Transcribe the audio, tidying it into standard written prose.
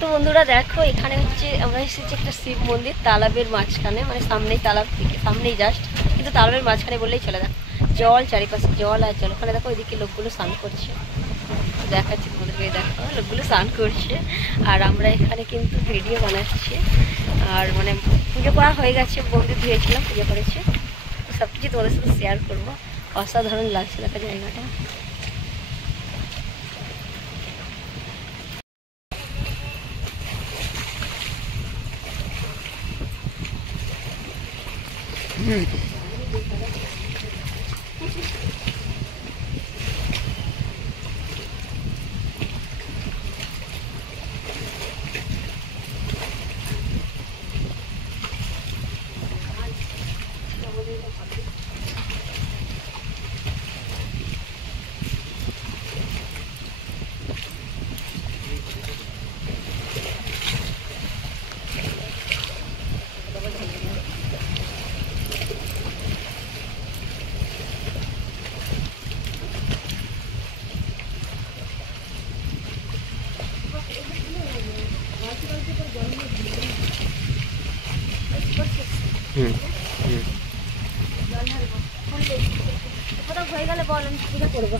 তো বন্ধুরা দেখো, এখানে হচ্ছে আমরা এসেছি একটা শিব মন্দির তালাবের মাঝখানে, মানে সামনেই তালাব থেকে সামনেই জাস্ট, কিন্তু তালাবের মাঝখানে বললেই চলে। দেখো জল, চারিপাশে জল আর জল। ওখানে দেখো ওইদিকে লোকগুলো স্নান করছে, দেখাচ্ছি তোমাদেরকে। দেখো লোকগুলো স্নান করছে আর আমরা এখানে কিন্তু ভিডিও বানাচ্ছি। আর মানে পুজো করা হয়ে গেছে, মন্দির ধুয়েছিলাম, পুজো করেছে, তো সব কিছু তোমাদের সাথে শেয়ার করবো। অসাধারণ লাগছে দেখা জায়গাটা। হয়ে গেলে বল, আমি পুজো করবো।